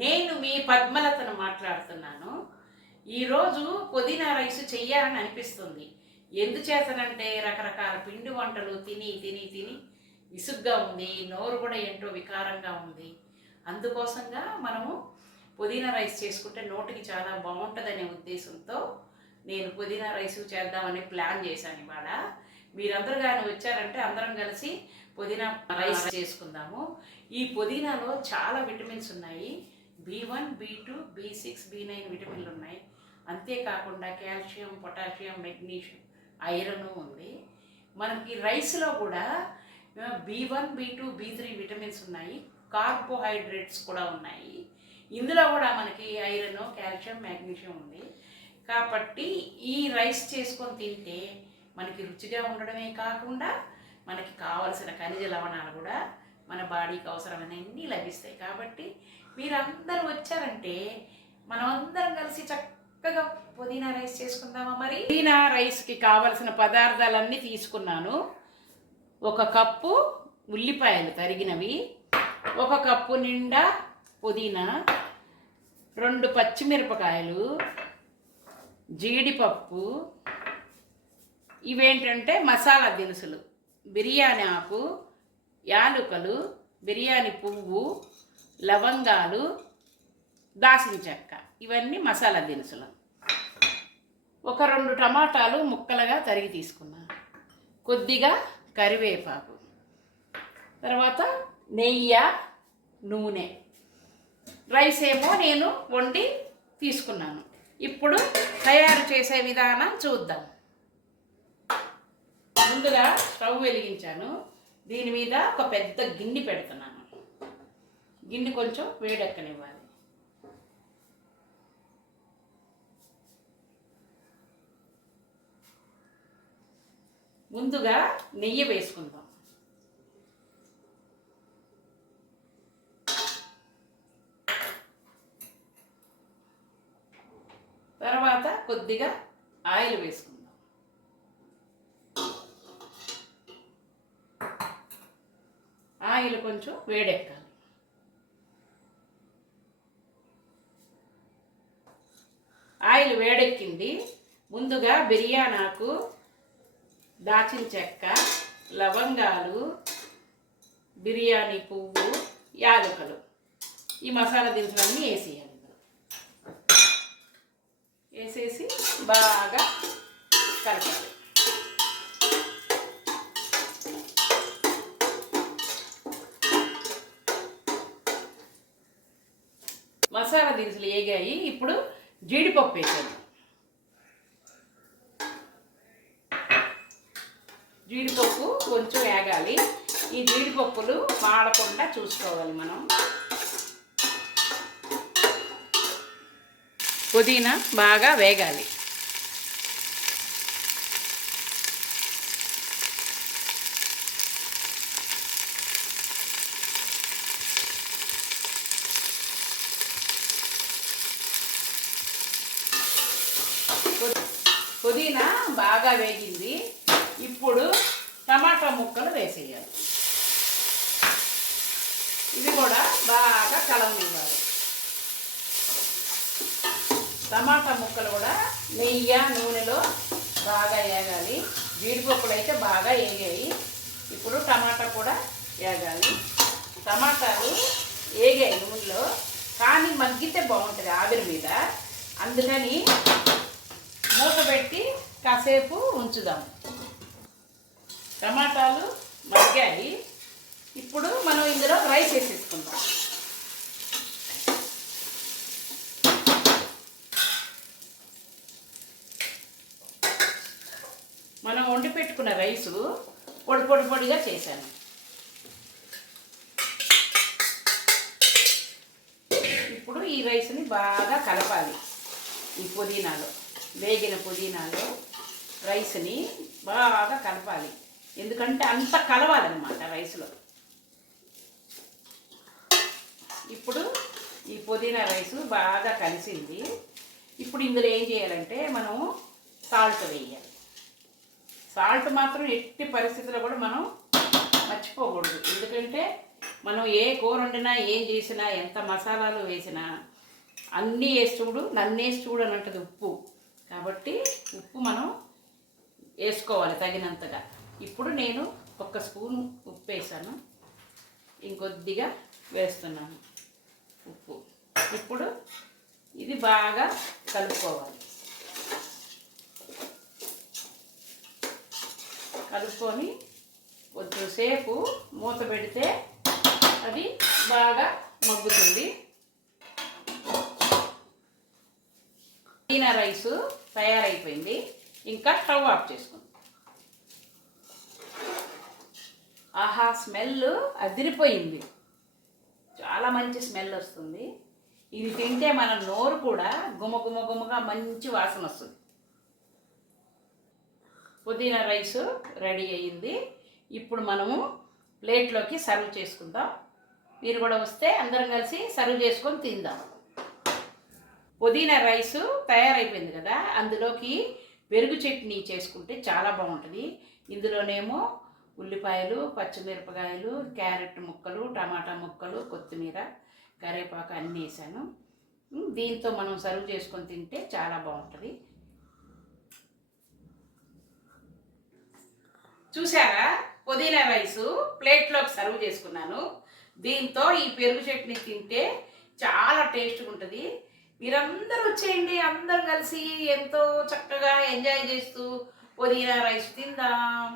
నేను మీ పద్మలతను మాట్లాడుతున్నాను. ఈరోజు పుదీనా రైస్ చెయ్యాలని అనిపిస్తుంది. ఎందుచేతనంటే రకరకాల పిండి వంటలు తిని తిని తిని విసుగ్గా ఉంది నోరు కూడా ఏంటో వికారంగా ఉంది. అందుకోసంగా మనము పుదీనా రైస్ చేసుకుంటే నోటికి చాలా బాగుంటుందనే ఉద్దేశంతో నేను పుదీనా రైస్ చేద్దామని ప్లాన్ చేశాను ఇవాళ. మీరందరూ కానీ వచ్చారంటే అందరం కలిసి పుదీనా రైస్ చేసుకుందాము. ఈ పుదీనాలో చాలా విటమిన్స్ ఉన్నాయి. B one B two B six B nine విటమిన్లు ఉన్నాయి. అంతేకాకుండా కాల్షియం పొటాషియం మెగ్నీషియం ఐరన్ ఉంది. మనకి రైస్లో కూడా B one B two B three vitamins ఉన్నాయి. కార్బోహైడ్రేట్స్ కూడా ఉన్నాయి. ఇందులో కూడా మనకి ఐరన్ కాల్షియం మెగ్నీషియం ఉంది. కాబట్టి ఈ రైస్ చేసుకొని తింటే మనకి రుచిగా ఉండడమే కాకుండా మనకి కావలసిన ఖనిజ లవణాలు కూడా మన బాడీకి అవసరమైనవన్నీ లభిస్తాయి. కాబట్టి మీరందరూ వచ్చారంటే మనం అందరం కలిసి చక్కగా పుదీనా రైస్ చేసుకుందామా మరి? పుదీనా రైస్కి కావలసిన పదార్థాలన్నీ తీసుకున్నాను. ఒక కప్పు ఉల్లిపాయలు తరిగినవి ఒక కప్పు నిండా పుదీనా రెండు పచ్చిమిరపకాయలు జీడిపప్పు ఇవేంటంటే మసాలా దినుసులు బిర్యానీ ఆకు యాలుకలు బిర్యానీ పువ్వు లవంగాలు దాసిన చెక్క ఇవన్నీ మసాలా దినుసులు. ఒక రెండు టమాటాలు ముక్కలుగా తరిగి తీసుకున్నా. కొద్దిగా కరివేపాకు. తర్వాత నెయ్యి నూనె. రైస్ ఏమో నేను వండి తీసుకున్నాను. ఇప్పుడు తయారు చేసే విధానం చూద్దాం. ముందుగా స్టవ్ వెలిగించాను. దీని మీద ఒక పెద్ద గిన్నె పెడుతున్నాను. గిన్నె కొంచెం వేడెక్కనివ్వాలి. ముందుగా నెయ్యి వేసుకుందాం. తర్వాత కొద్దిగా ఆయిల్ వేసుకుందాం. ఆయిల్ కొంచెం వేడెక్కాలి. ఆయిల్ వేడెక్కింది. ముందుగా బిర్యానాకు దాచిన చెక్క లవంగాలు బిర్యానీ పువ్వు యాలకులు. ఈ మసాలా దినుసులన్నీ వేసేయాలి వేసేసి బాగా కలపాలి. మసాలా దినుసులు వేగాయి. ఇప్పుడు జీడిపప్పు వేసాను. జీడిపప్పు కొంచెం వేగాలి. ఈ జీడిపప్పులు వాడకుండా చూసుకోవాలి మనం. పుదీనా బాగా వేగాలి. పుదీనా బాగా వేగింది. ఇప్పుడు టమాటా ముక్కలు వేసేయాలి. ఇవి కూడా బాగా కలవనివ్వాలి. టమాటా ముక్కలు కూడా నెయ్యి నూనెలో బాగా వేగాలి జీడిపప్పులు అయితే బాగా వేగాయి ఇప్పుడు టమాటా కూడా వేగాలి టమాటాలు వేగాయి నూనెలో కానీ మగ్గితే బాగుంటుంది ఆవిరి మీద. అందుకని మూత పెట్టి కాసేపు ఉంచుదాం. టమాటాలు మగ్గాయి. ఇప్పుడు మనం ఇందులో రైస్ వేసేసుకుందాం మనం వండి పెట్టుకున్న రైసు పొడి పొడి పొడిగా చేశాను. ఇప్పుడు ఈ రైస్ని బాగా కలపాలి ఈ పుదీనాలో. వేగిన పుదీనాలో రైస్ని బాగా కలపాలి. ఎందుకంటే అంత కలవాలన్నమాట రైస్లో. ఇప్పుడు ఈ పుదీనా రైస్ బాగా కలిసింది. ఇప్పుడు ఇందులో ఏం చేయాలంటే మనం సాల్ట్ వేయాలి. సాల్ట్ మాత్రం ఎట్టి పరిస్థితుల్లో కూడా మనం మర్చిపోకూడదు. ఎందుకంటే మనం ఏ కూర వండినా ఏం చేసినా ఎంత మసాలాలు వేసినా అన్నీ వేసి చూడు నన్నేసి చూడు అని అంటది ఉప్పు. కాబట్టి ఉప్పు మనం వేసుకోవాలి తగినంతగా. ఇప్పుడు నేను ఒక స్పూన్ ఉప్పు వేసాను. ఇంకొద్దిగా వేస్తున్నాను ఉప్పు. ఇప్పుడు ఇది బాగా కలుపుకోవాలి. కలుపుకొని కొద్దిసేపు మూత పెడితే అది బాగా మగ్గుతుంది. పుదీనా రైసు తయారైపోయింది. ఇంకా స్టవ్ ఆఫ్ చేసుకుందాం. ఆహా స్మెల్ అదిరిపోయింది. చాలా మంచి స్మెల్ వస్తుంది. ఇది తింటే మన నోరు కూడా గుమ గుమ గుమగా మంచి వాసన వస్తుంది. పుదీనా రైస్ రెడీ అయ్యింది. ఇప్పుడు మనము ప్లేట్లోకి సర్వ్ చేసుకుందాం. మీరు కూడా వస్తే అందరం కలిసి సర్వ్ చేసుకొని తిందాం. పుదీనా రైస్ తయారైపోయింది కదా అందులోకి పెరుగు చట్నీ చేసుకుంటే చాలా బాగుంటుంది. ఇందులోనేమో ఉల్లిపాయలు పచ్చిమిరపకాయలు క్యారెట్ ముక్కలు టమాటా ముక్కలు కొత్తిమీర కరివేపాకు అన్నీ వేసాను. దీంతో మనం సర్వ్ చేసుకొని తింటే చాలా బాగుంటుంది. చూసారా? పుదీనా రైసు ప్లేట్లోకి సర్వ్ చేసుకున్నాను. దీంతో ఈ పెరుగు చట్నీ తింటే చాలా టేస్ట్గా ఉంటుంది. మీరందరూ వచ్చేయండి అందరూ కలిసి ఎంతో చక్కగా ఎంజాయ్ చేస్తూ పుదీనా రైస్ తిందాం.